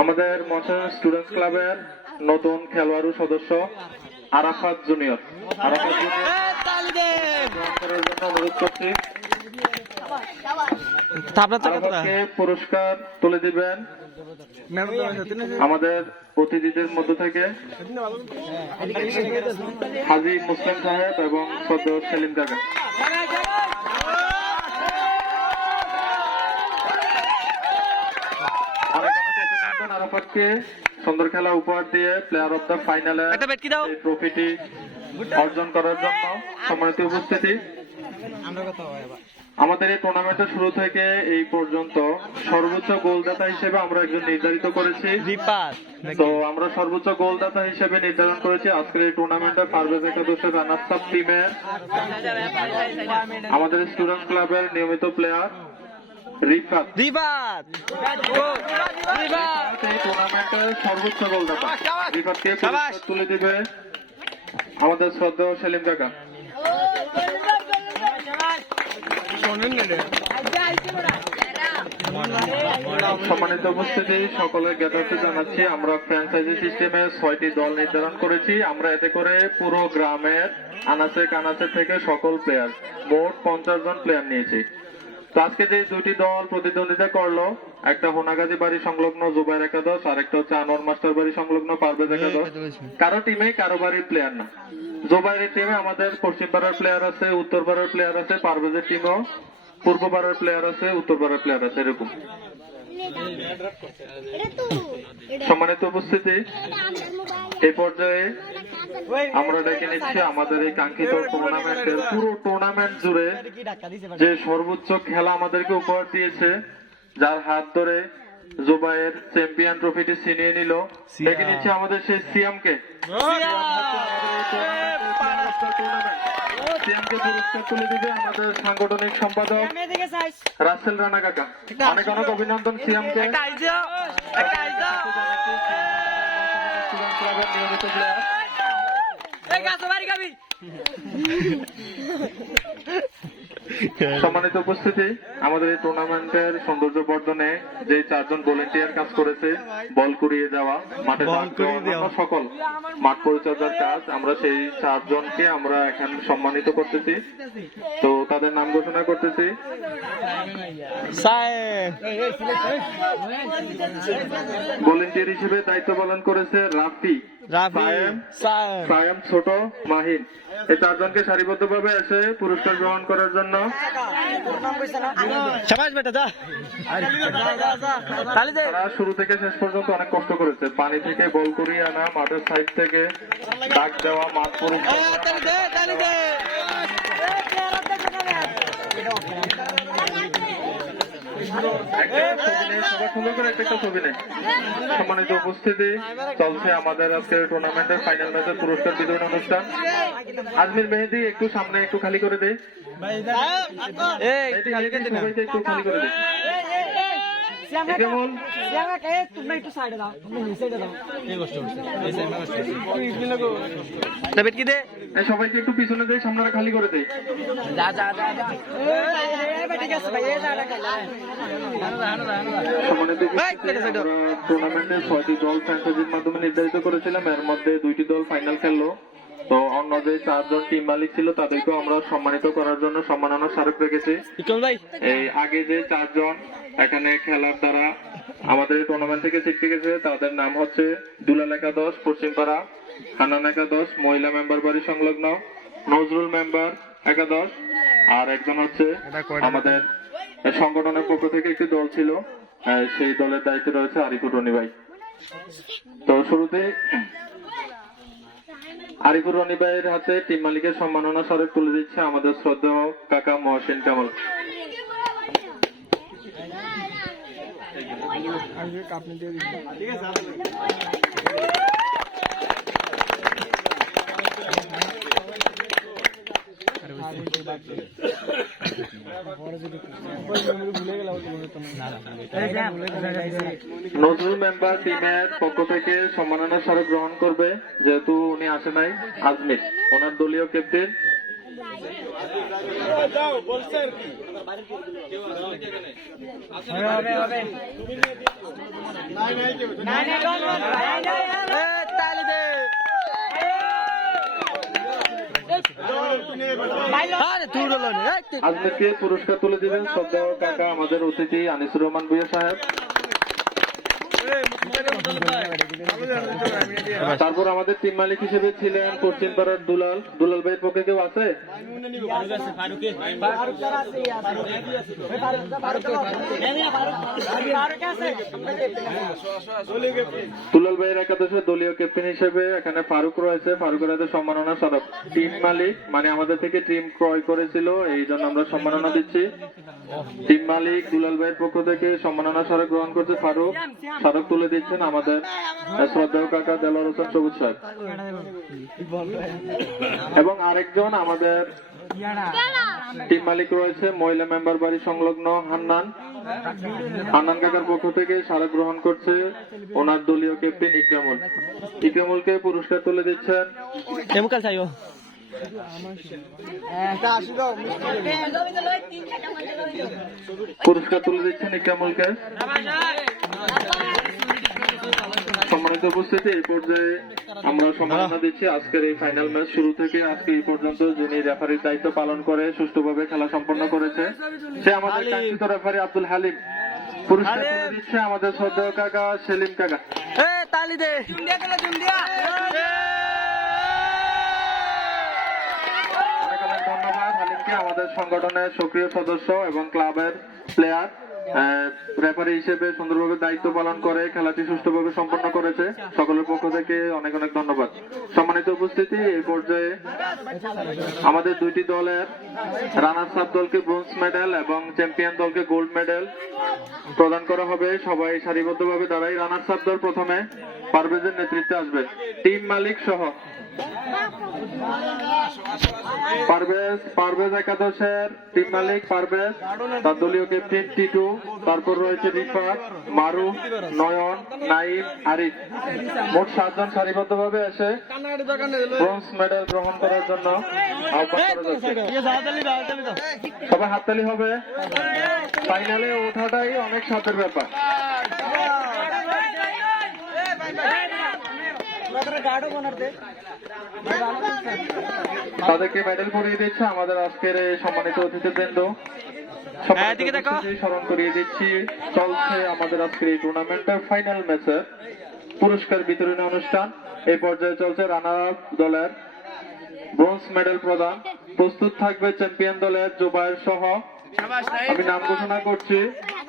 আমাদের মশা স্টুডেন্টস ক্লাবের নতুন খেলোয়াড় সদস্য আরাফাত জুনিয়র করার জন্য অনুরোধ করছি। আরাফাতকে পুরস্কার তুলে দিবেন আমাদের অতিথিদের মধ্য থেকে হাজী মুসলিম সাহেব এবং শ্রদ্ধেয় সেলিম কাকা। আরাফাতকে সুন্দর খেলা উপহার দিয়ে প্লেয়ার অফ দ্য ফাইনালে ট্রফিটি অর্জন করার জন্য সম্মানিত উপস্থিতি। আমাদের এই টুর্নামেন্টের শুরু থেকে এই পর্যন্ত সর্বোচ্চ গোলদাতা হিসেবে আমরা একজন নির্ধারিত করেছি। তো আমরা সর্বোচ্চ গোলদাতা হিসেবে নির্ধারণ করেছি আজকের এই টুর্নামেন্টে পারভেজ একাদশের রানার্স আপ টিমের আমাদের স্টুডেন্ট ক্লাবের নিয়মিত প্লেয়ার রিফাত। এই টুর্নামেন্টের সর্বোচ্চ গোলদাতা রিফাতকে পুরস্কার তুলে দিবে আমাদের শ্রদ্ধেয় সেলিম কাকা। সম্মানিত উপস্থিতি, সকলের জ্ঞাতার্থে জানাচ্ছি আমরা ফ্র্যাঞ্চাইজি সিস্টেমে 6টি দল নির্ধারণ করেছি। আমরা এতে করে পুরো গ্রামের আনাচে কানাচে থেকে সকল প্লেয়ার মোট 50 জন প্লেয়ার নিয়েছি। তো আজকে যে দুটি দল প্রতিদ্বন্দ্বিতা করলো, একটা হোনাগাজী বাড়ি সংলগ্ন জুবাইর একাদশ আর একটা হচ্ছে আনোয়ার মাস্টার বাড়ি সংলগ্ন পারভেজ একাদশ। কারো টিমে কারো বাড়ির প্লেয়ার না। জুবাইরের টিমে আমাদের পশ্চিম পাড়ার প্লেয়ার আছে, উত্তর পাড়ার প্লেয়ার আছে, পারভেজের টিমেও পূর্ব পাড়ার প্লেয়ার আছে, উত্তর পাড়ার প্লেয়ার আছে, এরকম। সম্মানিত উপস্থিতি, এই পর্যায়ে আমরা ডেকে নিচ্ছি আমাদের এই কাঙ্ক্ষিত টুর্নামেন্টের পুরো টুর্নামেন্ট জুড়ে যে সর্বোচ্চ খেলা আমাদেরকে উপহার দিয়েছে, যার হাত ধরে জুবাইর চ্যাম্পিয়ন ট্রফিটি ছিনিয়ে নিল, ডেকে নিচ্ছি আমাদের সেই সিয়ামকে। সিয়ামকে পুরস্কার তুলে দিবে আমাদের সাংগঠনিক সম্পাদক রাসেল রানা কাকা। অনেক অনেক অভিনন্দন সিয়ামকে। নিয়মিত প্লেয়ার সম্মানিত উপস্থিতি, আমাদের এই টুর্নামেন্টের সৌন্দর্য বর্ধনে যে 4 জন ভলেন্টিয়ার কাজ করেছে, বল কুড়িয়ে যাওয়া, মাঠে সকল মাঠ পরিচর্যার কাজ, আমরা সেই 4 জনকে আমরা এখানে সম্মানিত করতেছি। তো তাদের নাম ঘোষণা করতেছি। ভলেন্টিয়ার হিসেবে দায়িত্ব পালন করেছে রাফি, সায়াম, ছোট, মাহিন। এই 4 জনকে সারিবদ্ধভাবে এসে পুরস্কার গ্রহণ করার জন্য তারা শুরু থেকে শেষ পর্যন্ত অনেক কষ্ট করেছে। পানি থেকে বল করিয়ে আনা, মাঠের সাইড থেকে ডাক দেওয়া, মাঠ সম্মানিত উপস্থিতি, চলছে আমাদের আজকের টুর্নামেন্টের ফাইনাল ম্যাচের পুরস্কার বিতরণ অনুষ্ঠান। আজমির মেহেদি একটু সামনে একটু খালি করে দে, সবাইকে একটু খালি করে দে। সবাইকে একটু পিছনে দেয়, সামনে খালি করে দেয়। টুর্নামেন্টে 6টি দল ফ্র্যাঞ্চাইজির মাধ্যমে নির্ধারিত করেছিলাম, এর মধ্যে 2টি দল ফাইনাল খেললো। তো অন্য যে 4 জন টিম মালিক ছিল তাদেরকেও আমরা সম্মানিত করার জন্য সম্মাননা স্মারক রেখেছি। এই আগে যে 4 জন এখানে খেলার দ্বারা আমাদের টুর্নামেন্ট থেকে শিখতে গেছে, তাদের নাম হচ্ছে দুলাল একাদশ পশ্চিমপাড়া, হানান একাদশ মহিলা মেম্বার বাড়ি সংলগ্ন, নজরুল মেম্বার একাদশ, আর একজন হচ্ছে আমাদের সংগঠনের পক্ষ থেকে একটি দল ছিল, সেই দলের দায়িত্বে রয়েছে আরিফুর রনি ভাই। তো শুরুতে আরিফুর রনি ভাইয়ের হাতে টিম মালিকের সম্মাননা স্মারক তুলে দিচ্ছে আমাদের শ্রদ্ধেয় কাকা মহসিন কামাল। নজরুল মেম্বার টিমের পক্ষ থেকে সম্মাননা স্মারক গ্রহণ করবে, যেহেতু উনি আসে নাই, আজমির ওনার দলীয় ক্যাপ্টেন। আজকে পুরস্কার তুলে দিবেন শ্রদ্ধেয় কাকা আমাদের অতিথি আনিসুর রহমান ভূঁইয়া সাহেব। তারপর আমাদের টিম মালিক হিসেবে ছিলেন পশ্চিম পাড়ার দুলাল ভাইয়ের পক্ষে কেউ আছে? দুলাল ভাইয়ের একাদশে দলীয় ক্যাপ্টেন হিসেবে এখানে ফারুক রয়েছে। ফারুকের হাতে সম্মাননা স্মারক। টিম মালিক মানে আমাদের থেকে টিম ক্রয় করেছিল, এই জন্য আমরা সম্মাননা দিচ্ছি। টিম মালিক দুলাল ভাইয়ের পক্ষ থেকে সম্মাননা স্মারক গ্রহণ করছে ফারুক। স্মারক তুলে দিচ্ছেন আমাদের শ্রদ্ধেয় কাকা দেলোয়ার হোসেন সবুজ সাহেব। এবং আরেকজন আমাদের টিম মালিক রয়েছে মহিলা মেম্বার বাড়ি সংলগ্ন হান্নান কাকার পক্ষ থেকে স্মারক গ্রহণ করছে ওনার দলীয় ক্যাপ্টেন ইকরামুলকে পুরস্কার তুলে দিচ্ছেন। পুরস্কার তুলে দিচ্ছেন ইকরামুলকে। সম্মানিত উপস্থিতি, এই পর্যায়ে আমরা সম্মাননা দিচ্ছি আজকের এই ফাইনাল ম্যাচ শুরু থেকে আজকে এই পর্যন্ত যিনি রেফারির দায়িত্ব পালন করে সুষ্ঠুভাবে খেলা সম্পন্ন করেছে সে আমাদের কাঙ্ক্ষিত রেফারি আব্দুল হালিম। পুরস্কার তুলে দিচ্ছে আমাদের শ্রদ্ধেয় কাকা সেলিম কাকা। অনেক অনেক ধন্যবাদ হালিমকে, আমাদের সংগঠনের সক্রিয় সদস্য এবং ক্লাবের প্লেয়ার রেফারি হিসেবে সুন্দরভাবে দায়িত্ব পালন করে খেলাটি সুষ্ঠুভাবে সম্পন্ন করেছে। সকলের পক্ষ থেকে অনেক অনেক ধন্যবাদ। সম্মানিত উপস্থিতি, এই পর্যায়ে আমাদের দুইটি দলের রানার্স আপ দলকে ব্রোঞ্জ মেডেল এবং চ্যাম্পিয়ন দলকে গোল্ড মেডেল প্রদান করা হবে। সবাই সারিবদ্ধভাবে দাঁড়াই। রানার্স আপ দল প্রথমে পারভেজের নেতৃত্বে আসবে, টিম মালিক সহ। পারভেজ একাদশের টিম মালিক পারভেজ, তার দলীয় ক্যাপ্টেন টিটু, তারপর রয়েছে রিফাত, মারু, নয়ন, নাইম, আরিফ। মোট 7 জন সারিবদ্ধভাবে এসে ব্রোঞ্জ মেডেল গ্রহণ করার জন্য আহ্বান করা যাচ্ছে। সবাই হাততালি হবে। ফাইনালে ওঠাটাই অনেক সাথের ব্যাপার। তাদেরকে মেডেল পরিয়ে দিচ্ছে আমাদের আজকের এই সম্মানিত অতিথিবৃন্দ। স্মরণ করিয়ে দিচ্ছি চলছে আমাদের আজকের এই টুর্নামেন্টের ফাইনাল ম্যাচের পুরস্কার বিতরণী অনুষ্ঠান। এই পর্যায়ে চলছে রানার আপ দলের ব্রোঞ্জ মেডেল প্রদান। প্রস্তুত থাকবে চ্যাম্পিয়ন দলের জুবায়ের সহ। আমি নাম ঘোষণা করছি।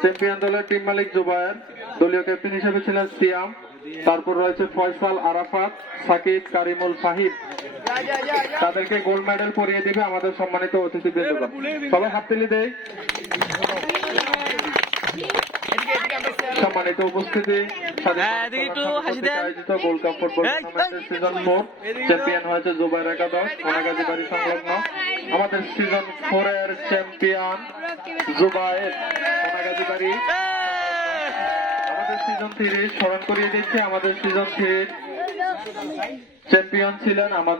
চ্যাম্পিয়ন দলের টিম মালিক জুবায়ের, দলীয় ক্যাপ্টেন হিসেবে ছিলেন সিয়াম, তারপর রয়েছে ফয়সাল, আরাফাত, সাকিব, কারিমুল, ফাহিদ। তাদেরকে গোল্ড মেডেল পরিয়ে দিবে আমাদের সম্মানিত অতিথিবৃন্দ। সবাই হাততালি দেয়। সম্মানিত উপস্থিতি, আয়োজিত গোল্ড কাপ ফুটবল টুর্নামেন্টের সিজন 4 চ্যাম্পিয়ন হয়েছে জুবায়ের একাদশ সোনাগাজী বাড়ি সংলগ্ন। আমাদের সিজন 4 এর চ্যাম্পিয়ন জুবায়ের সোনাগাজী বাড়ি। আমাদের সিজন 3 স্মরণ করিয়ে দিচ্ছে আমাদের সিজন 3 চ্যাম্পিয়ন ছিলেন আমাদের